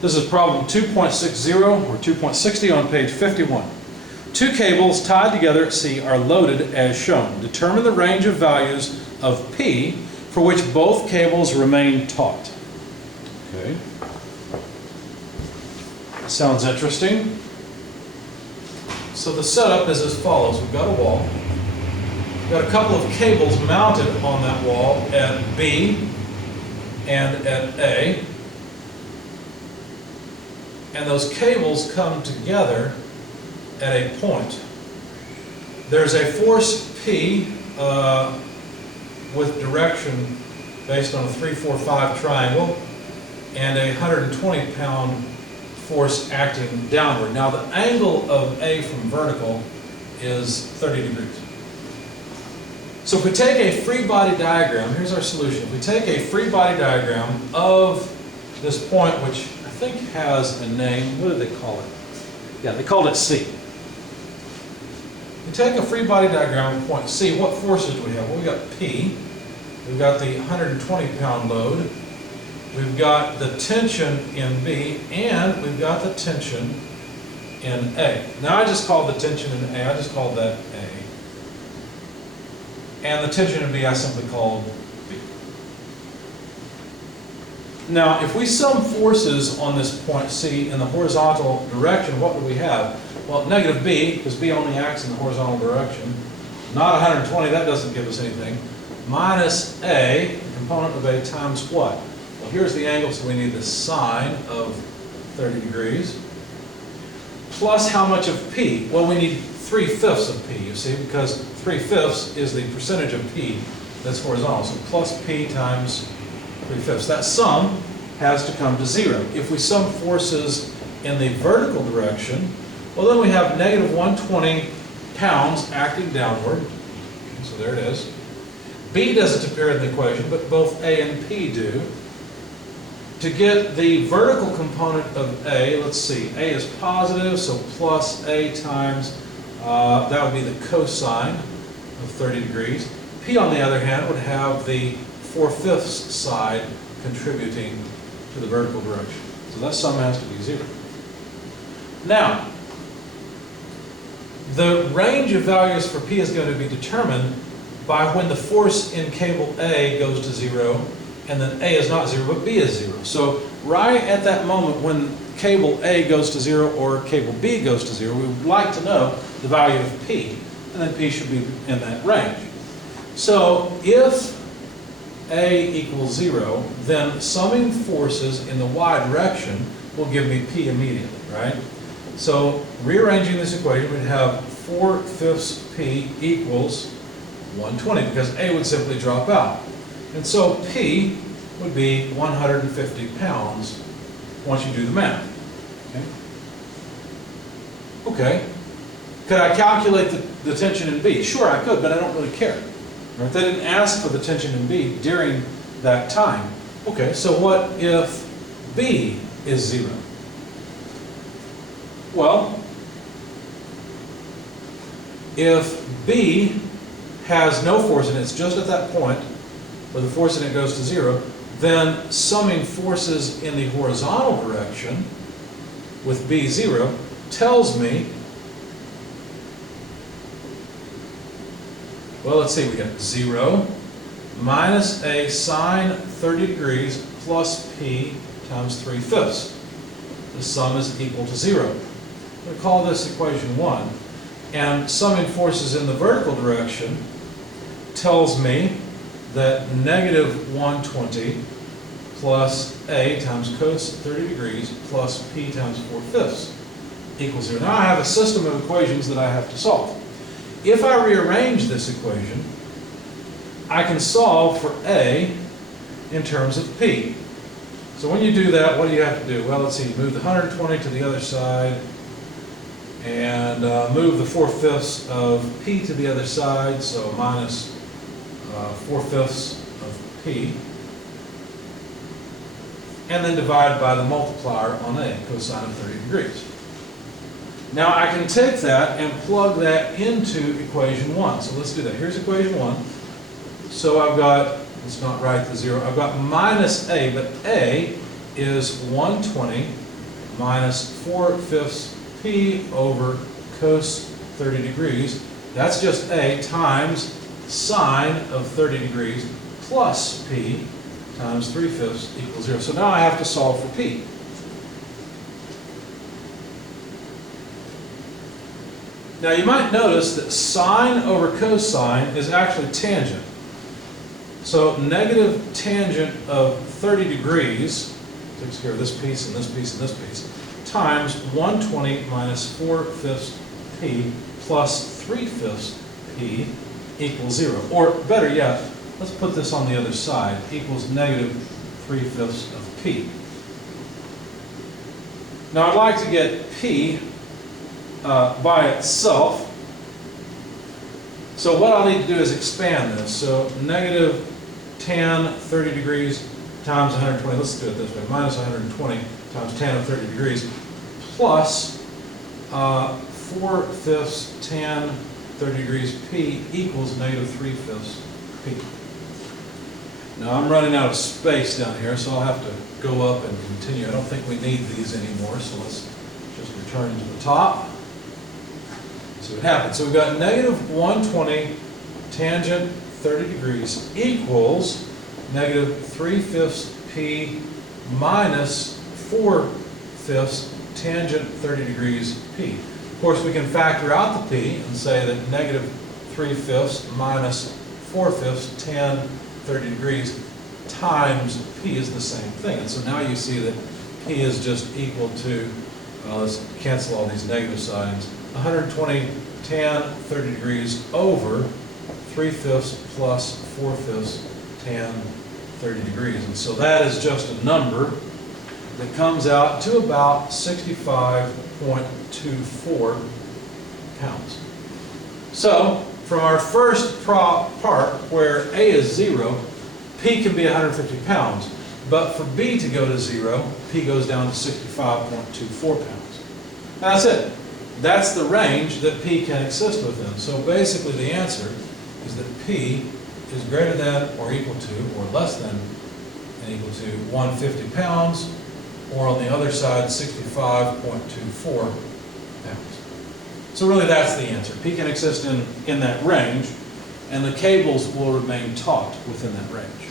This is problem 2.60 or 2.60 on page 51. Two cables tied together at C are loaded as shown. Determine the range of values of P for which both cables remain taut. Okay. Sounds interesting. So the setup is as follows. We've got a wall. We've got a couple of cables mounted on that wall at B and at A. And those cables come together at a point. There's a force P with direction based on a 3, 4, 5 triangle and a 120-pound force acting downward. Now the angle of A from vertical is 30 degrees. So if we take a free body diagram, here's our solution. If we take a free body diagram of this point, which I think has a name, what do they call it? Yeah, they called it C. We take a free body diagram of point C, what forces do we have? Well, we've got P, we've got the 120-pound load, we've got the tension in B, and we've got the tension in A. Now I just called the tension in A, I just called that A. And the tension in B I simply called B. Now if we sum forces on this point C in the horizontal direction, what do we have? Well, negative B, because B only acts in the horizontal direction, not 120, that doesn't give us anything, minus A, the component of A, times what? Well, here's the angle, so we need the sine of 30 degrees, plus how much of P? Well, we need 3/5 of P, you see, because 3/5 is the percentage of P that's horizontal, so plus P times 3/5. That sum has to come to 0. If we sum forces in the vertical direction, well, then we have negative 120 pounds acting downward. So there it is. B doesn't appear in the equation, but both A and P do. To get the vertical component of A, let's see, A is positive, so plus A times, that would be the cosine of 30 degrees. P, on the other hand, would have the 4/5 side contributing to the vertical direction. So that sum has to be 0. Now, the range of values for P is going to be determined by when the force in cable A goes to 0, and then A is not 0, but B is 0. So right at that moment when cable A goes to 0 or cable B goes to 0, we would like to know the value of P, and then P should be in that range. So if A equals 0, then summing forces in the y direction will give me P immediately, right? So rearranging this equation, we'd have 4/5 P equals 120, because A would simply drop out. And so P would be 150 pounds once you do the math. Okay. Could I calculate the tension in B? Sure, I could, but I don't really care. Right? They didn't ask for the tension in B during that time. Okay, so what if B is 0? Well, if B has no force in it, it's just at that point where the force in it goes to 0, then summing forces in the horizontal direction with B 0 tells me, well, let's see, we got 0 minus A sine 30 degrees plus P times 3/5. The sum is equal to 0. We call this equation 1. And summing forces in the vertical direction tells me that negative 120 plus A times cos 30 degrees plus P times 4/5 equals 0. Now I have a system of equations that I have to solve. If I rearrange this equation, I can solve for A in terms of P. So when you do that, what do you have to do? Well, let's see, move the 120 to the other side, and move the 4/5 of P to the other side, so minus 4/5 of P, and then divide by the multiplier on A, cosine of 30 degrees. Now I can take that and plug that into equation 1. So let's do that. Here's equation 1. So I've got, let's not write the 0, I've got minus A, but A is 120 minus 4/5 P over cos 30 degrees. That's just A times sine of 30 degrees plus P times 3/5 equals 0. So now I have to solve for P. Now you might notice that sine over cosine is actually tangent. So negative tangent of 30 degrees takes care of this piece and this piece and this piece, times 120 minus 4/5 P plus 3/5 P equals 0. Or better yet, let's put this on the other side, equals negative 3/5 of P. Now I'd like to get P by itself. So what I'll need to do is expand this. So negative tan 30 degrees times 120, let's do it this way, minus 120 times tan of 30 degrees plus 4/5 tan 30 degrees P equals negative 3/5 P. Now I'm running out of space down here, so I'll have to go up and continue. I don't think we need these anymore, so let's just return to the top. See what happens. So we've got negative 120 tangent 30 degrees equals negative 3/5 P minus 4/5 tangent 30 degrees P. Of course, we can factor out the P and say that negative 3/5 minus 4/5 tan 30 degrees times P is the same thing. And so now you see that P is just equal to, let's cancel all these negative signs, 120 tan 30 degrees over 3/5 plus 4/5 tan 30 degrees. And so that is just a number that comes out to about 65.24 pounds. So from our first part where A is 0, P can be 150 pounds. But for B to go to 0, P goes down to 65.24 pounds. That's it. That's the range that P can exist within. So basically the answer is that P is greater than or equal to or less than and equal to 150 pounds, or on the other side 65.24 pounds. So really that's the answer. P can exist in that range, and the cables will remain taut within that range.